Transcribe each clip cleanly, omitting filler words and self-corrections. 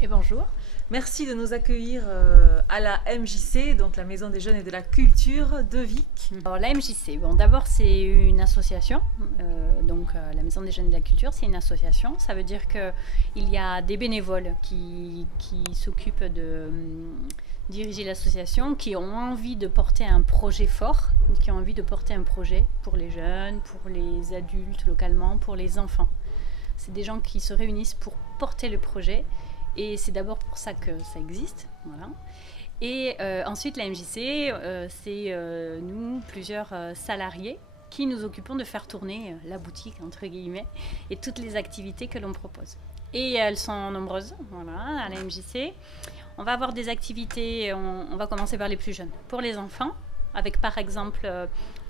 Et bonjour. Merci de nous accueillir à la MJC, donc la Maison des Jeunes et de la Culture de Vic. Alors, la MJC, d'abord c'est une association, la Maison des Jeunes et de la Culture, c'est une association. Ça veut dire qu'il y a des bénévoles qui s'occupent de diriger l'association, qui ont envie de porter un projet fort, qui ont envie de porter un projet pour les jeunes, pour les adultes localement, pour les enfants. C'est des gens qui se réunissent pour porter le projet. Et c'est d'abord pour ça que ça existe. Voilà. Et ensuite, la MJC, c'est nous, plusieurs salariés, qui nous occupons de faire tourner la boutique, entre guillemets, et toutes les activités que l'on propose. Et elles sont nombreuses, voilà, à la MJC. On va avoir des activités, on va commencer par les plus jeunes. Pour les enfants, avec par exemple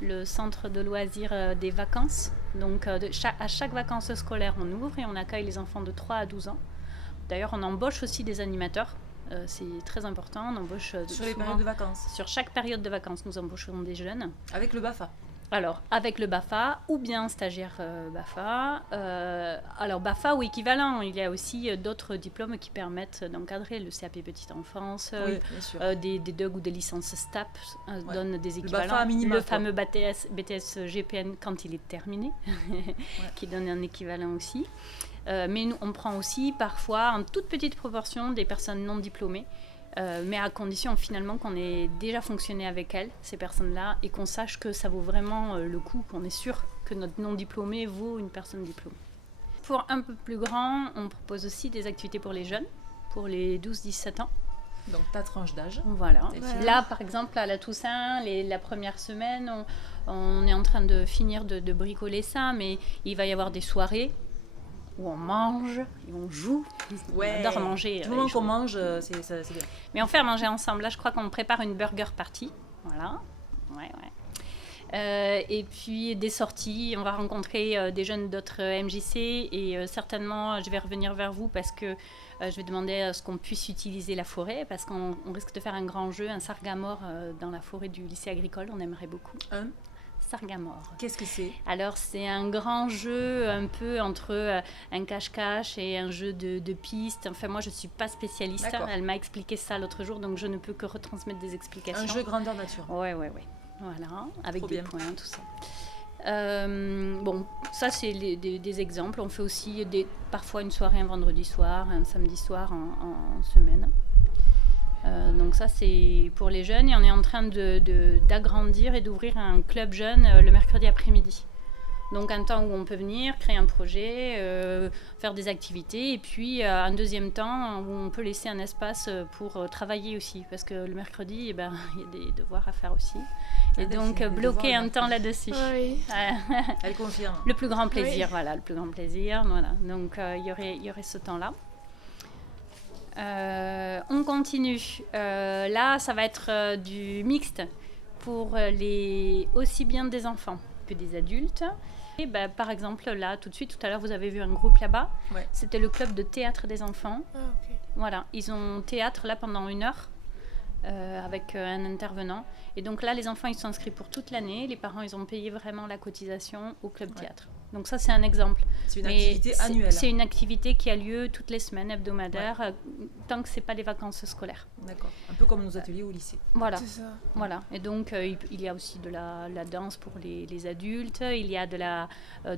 le centre de loisirs des vacances. Donc à chaque vacances scolaires, on ouvre et on accueille les enfants de 3 à 12 ans. D'ailleurs, on embauche aussi des animateurs. C'est très important. On embauche sur les périodes de vacances. Sur chaque période de vacances, nous embauchons des jeunes. Avec le BAFA. Alors, avec le BAFA ou bien stagiaire BAFA. Alors, BAFA ou équivalent. Il y a aussi d'autres diplômes qui permettent d'encadrer le CAP Petite Enfance, oui, bien sûr. des DUG ou des licences STAP donnent des équivalents. Le BAFA à minima, le fameux BTS GPN quand il est terminé, qui donne un équivalent aussi. Mais nous, on prend aussi parfois en toute petite proportion des personnes non diplômées, mais à condition finalement qu'on ait déjà fonctionné avec elles, ces personnes-là, et qu'on sache que ça vaut vraiment le coup, qu'on est sûr que notre non diplômé vaut une personne diplômée. Pour un peu plus grand, on propose aussi des activités pour les jeunes, pour les 12-17 ans. Donc ta tranche d'âge. Voilà. Là, par exemple, à la Toussaint, la première semaine, on est en train de finir de bricoler ça, mais il va y avoir des soirées où on mange, et on joue, on adore manger. Du moment qu'on mange, c'est bien. Mais on fait à manger ensemble. Là, je crois qu'on prépare une burger party. Voilà. Et puis des sorties. On va rencontrer des jeunes d'autres MJC et certainement, je vais revenir vers vous parce que je vais demander à ce qu'on puisse utiliser la forêt parce qu'on risque de faire un grand jeu, un sargamore dans la forêt du lycée agricole. On aimerait beaucoup. Sargamore. Qu'est-ce que c'est ? Alors, c'est un grand jeu un peu entre un cache-cache et un jeu de piste. Enfin, moi, je ne suis pas spécialiste. D'accord. Elle m'a expliqué ça l'autre jour, donc je ne peux que retransmettre des explications. Un jeu grandeur nature. Oui. Voilà, avec Trop des bien. points, tout ça. Ça, c'est des exemples. On fait aussi parfois une soirée un vendredi soir, un samedi soir en semaine. Donc ça c'est pour les jeunes et on est en train d'agrandir et d'ouvrir un club jeune le mercredi après-midi. Donc un temps où on peut venir, créer un projet, faire des activités et puis un deuxième temps où on peut laisser un espace pour travailler aussi parce que le mercredi il y a des devoirs à faire aussi et donc bloquer un temps là-dessus. Oui. Elle confirme. Le plus grand plaisir, Oui. voilà, le plus grand plaisir, voilà. Donc il y aurait ce temps-là. On continue. Là, ça va être du mixte pour aussi bien des enfants que des adultes. Et par exemple, là, tout de suite, tout à l'heure, vous avez vu un groupe là-bas. Ouais. C'était le club de théâtre des enfants. Ah, ok. Voilà, ils ont théâtre là pendant 1 heure avec un intervenant. Et donc là, les enfants, ils sont inscrits pour toute l'année. Les parents, ils ont payé vraiment la cotisation au club théâtre. Donc ça, c'est un exemple. C'est une activité annuelle. C'est une activité qui a lieu toutes les semaines, hebdomadaires, tant que ce n'est pas les vacances scolaires. D'accord. Un peu comme nos ateliers au lycée. Voilà. C'est ça. Voilà. Et donc, il y a aussi de la danse pour les adultes. Il y a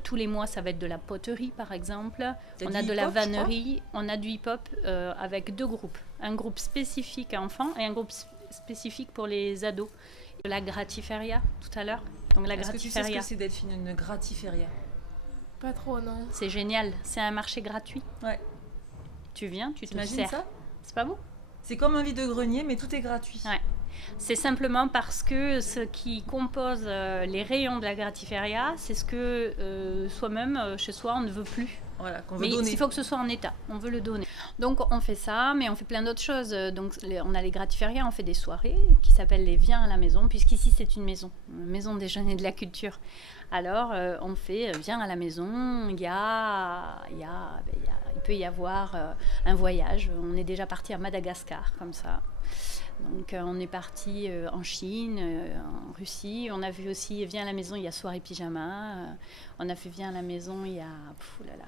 tous les mois, ça va être de la poterie, par exemple. On a de la vannerie. On a du hip-hop avec 2 groupes. Un groupe spécifique à enfants et un groupe spécifique pour les ados. De la gratiféria, tout à l'heure. Donc, la Est-ce que tu sais ce gratiféria. que c'est, Delphine, une gratiféria ? Pas trop, non. C'est génial. C'est un marché gratuit. Ouais. Tu viens, tu te T'imagines sers. ça ? C'est pas beau ? C'est comme un vide-grenier, mais tout est gratuit. Ouais. C'est simplement parce que ce qui compose les rayons de la gratiféria, c'est ce que soi-même, chez soi, on ne veut plus. Voilà, qu'on veut Mais donner. il faut que ce soit en état, on veut le donner. Donc on fait ça, mais on fait plein d'autres choses. Donc on a les gratiférias, on fait des soirées qui s'appellent les Viens à la maison, puisqu'ici c'est une maison des jeunes et de la culture. Alors on fait Viens à la maison, il peut y avoir un voyage. On est déjà parti à Madagascar, comme ça. Donc on est parti en Chine, en Russie. On a vu aussi Viens à la maison, il y a soirée pyjama. On a fait Viens à la maison, il y a...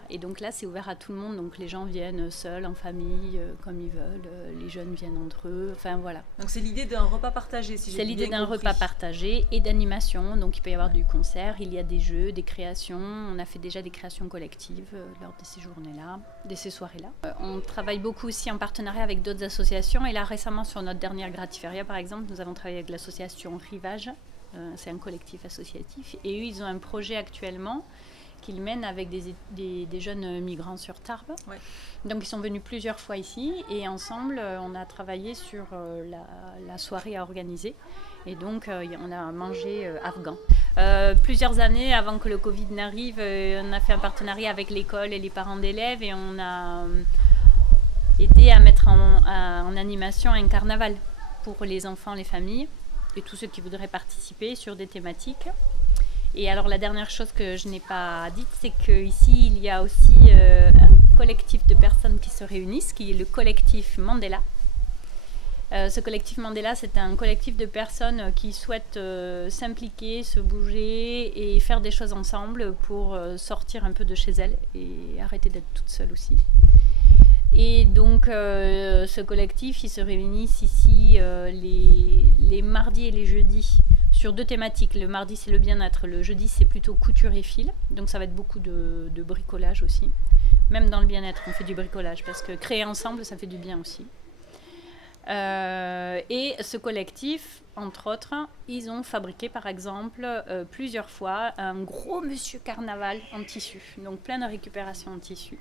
Et donc là, c'est ouvert à tout le monde. Donc les gens viennent seuls, en famille, comme ils veulent. Les jeunes viennent entre eux. Enfin voilà. Donc c'est l'idée d'un repas partagé, si j'ai C'est bien l'idée d'un compris. repas partagé et d'animation. Donc il peut y avoir du concert, il y a des jeux, des créations. On a fait déjà des créations collectives lors de ces journées-là, de ces soirées-là. On travaille beaucoup aussi en partenariat avec d'autres associations. Et là récemment, sur notre dernière Gratiferia par exemple, nous avons travaillé avec l'association Rivage. C'est un collectif associatif. Et eux, ils ont un projet actuellement qu'ils mènent avec des jeunes migrants sur Tarbes. Ouais. Donc ils sont venus plusieurs fois ici et ensemble on a travaillé sur la soirée à organiser et donc on a mangé afghan. Plusieurs années avant que le Covid n'arrive, on a fait un partenariat avec l'école et les parents d'élèves et on a aidé à mettre en animation un carnaval pour les enfants, les familles et tous ceux qui voudraient participer sur des thématiques. Et alors la dernière chose que je n'ai pas dite, c'est qu'ici il y a aussi un collectif de personnes qui se réunissent, qui est le collectif Mandela. Ce collectif Mandela, c'est un collectif de personnes qui souhaitent s'impliquer, se bouger et faire des choses ensemble pour sortir un peu de chez elles et arrêter d'être toutes seules aussi. Et donc ce collectif, ils se réunissent ici les mardis et les jeudis sur deux thématiques. Le mardi, c'est le bien-être. Le jeudi, c'est plutôt couture et fil. Donc ça va être beaucoup de bricolage aussi. Même dans le bien-être, on fait du bricolage parce que créer ensemble, ça fait du bien aussi. Et ce collectif, entre autres, ils ont fabriqué par exemple plusieurs fois un gros monsieur carnaval en tissu. Donc plein de récupération en tissu.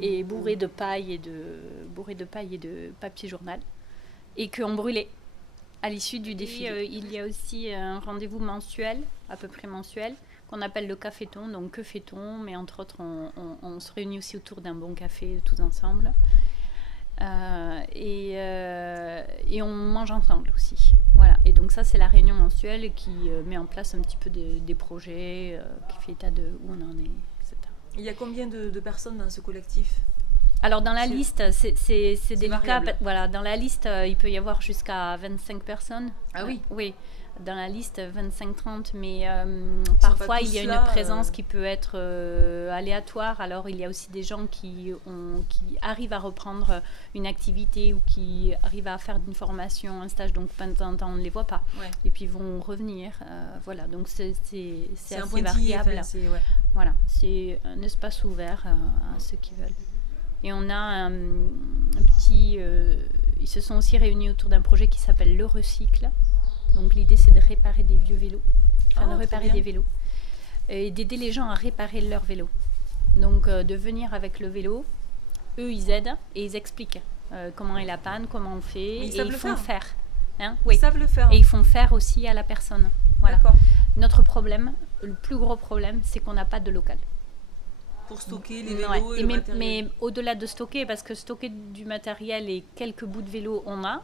Et bourré de paille et de papier journal. Et qu'on brûlait. À l'issue du défi, il y a aussi un rendez-vous mensuel, à peu près mensuel, qu'on appelle le caféton. Donc que fait-on? Mais entre autres, on se réunit aussi autour d'un bon café tous ensemble. Et on mange ensemble aussi. Voilà. Et donc ça, c'est la réunion mensuelle qui met en place un petit peu des projets, qui fait état de où on en est, etc. Il y a combien de personnes dans ce collectif? Alors dans la liste, c'est délicat. variable. Voilà, dans la liste, il peut y avoir jusqu'à 25 personnes. Ah oui. Oui, dans la liste 25-30, mais sont parfois pas il y a tous une là, présence qui peut être aléatoire. Alors il y a aussi des gens qui arrivent à reprendre une activité ou qui arrivent à faire une formation, un stage, donc pendant un temps on ne les voit pas. Ouais. Et puis ils vont revenir. Voilà, donc c'est C'est assez un pointillé. variable. Enfin, ouais. Voilà, c'est un espace ouvert à ceux qui veulent. Et on a un petit... ils se sont aussi réunis autour d'un projet qui s'appelle Le Recycle. Donc l'idée, c'est de réparer des vieux vélos. Enfin, de réparer des vélos. Et d'aider les gens à réparer leur vélo. Donc de venir avec le vélo. Eux, ils aident et ils expliquent comment est la panne, comment on fait. Mais ils et savent ils le font faire. Hein, oui. Ils savent le faire. Et ils font faire aussi à la personne. Voilà. D'accord. Notre problème, le plus gros problème, c'est qu'on n'a pas de local. Pour stocker les vélos Ouais. et le matériel. Mais au-delà de stocker, parce que stocker du matériel et quelques bouts de vélo, on a,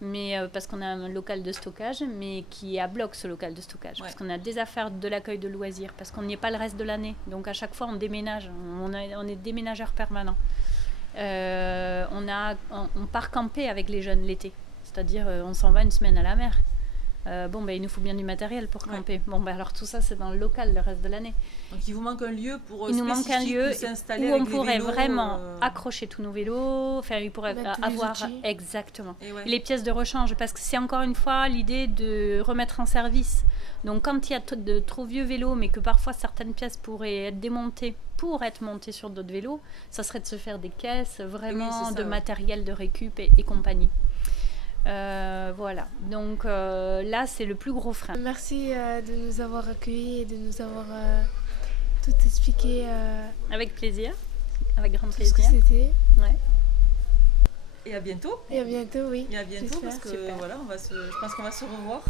mais parce qu'on a un local de stockage, mais qui est à bloc ce local de stockage, Ouais. parce qu'on a des affaires de l'accueil de loisirs, parce qu'on n'y est pas le reste de l'année. Donc à chaque fois, on déménage, on est déménageurs permanents. On part camper avec les jeunes l'été, c'est-à-dire on s'en va une semaine à la mer. Il nous faut bien du matériel pour camper. Ouais. Alors tout ça, c'est dans le local le reste de l'année. Donc il vous manque un lieu pour Il nous manque un spécifique lieu où s'installer où avec on les pourrait vélos, vraiment accrocher tous nos vélos, enfin, il pourrait Mettre tous les avoir outils. exactement Et ouais. les pièces de rechange, parce que c'est encore une fois l'idée de remettre en service. Donc quand il y a de trop vieux vélos, mais que parfois certaines pièces pourraient être démontées pour être montées sur d'autres vélos, ça serait de se faire des caisses vraiment c'est ça, de ouais. matériel de récup et compagnie. Voilà, donc là c'est le plus gros frein. Merci de nous avoir accueillis et de nous avoir tout expliqué Avec plaisir, avec grand tout ce que plaisir. c'était. Ouais. Et à bientôt. Et à bientôt, oui. Et à bientôt J'espère. parce que Super. voilà, je pense qu'on va se revoir.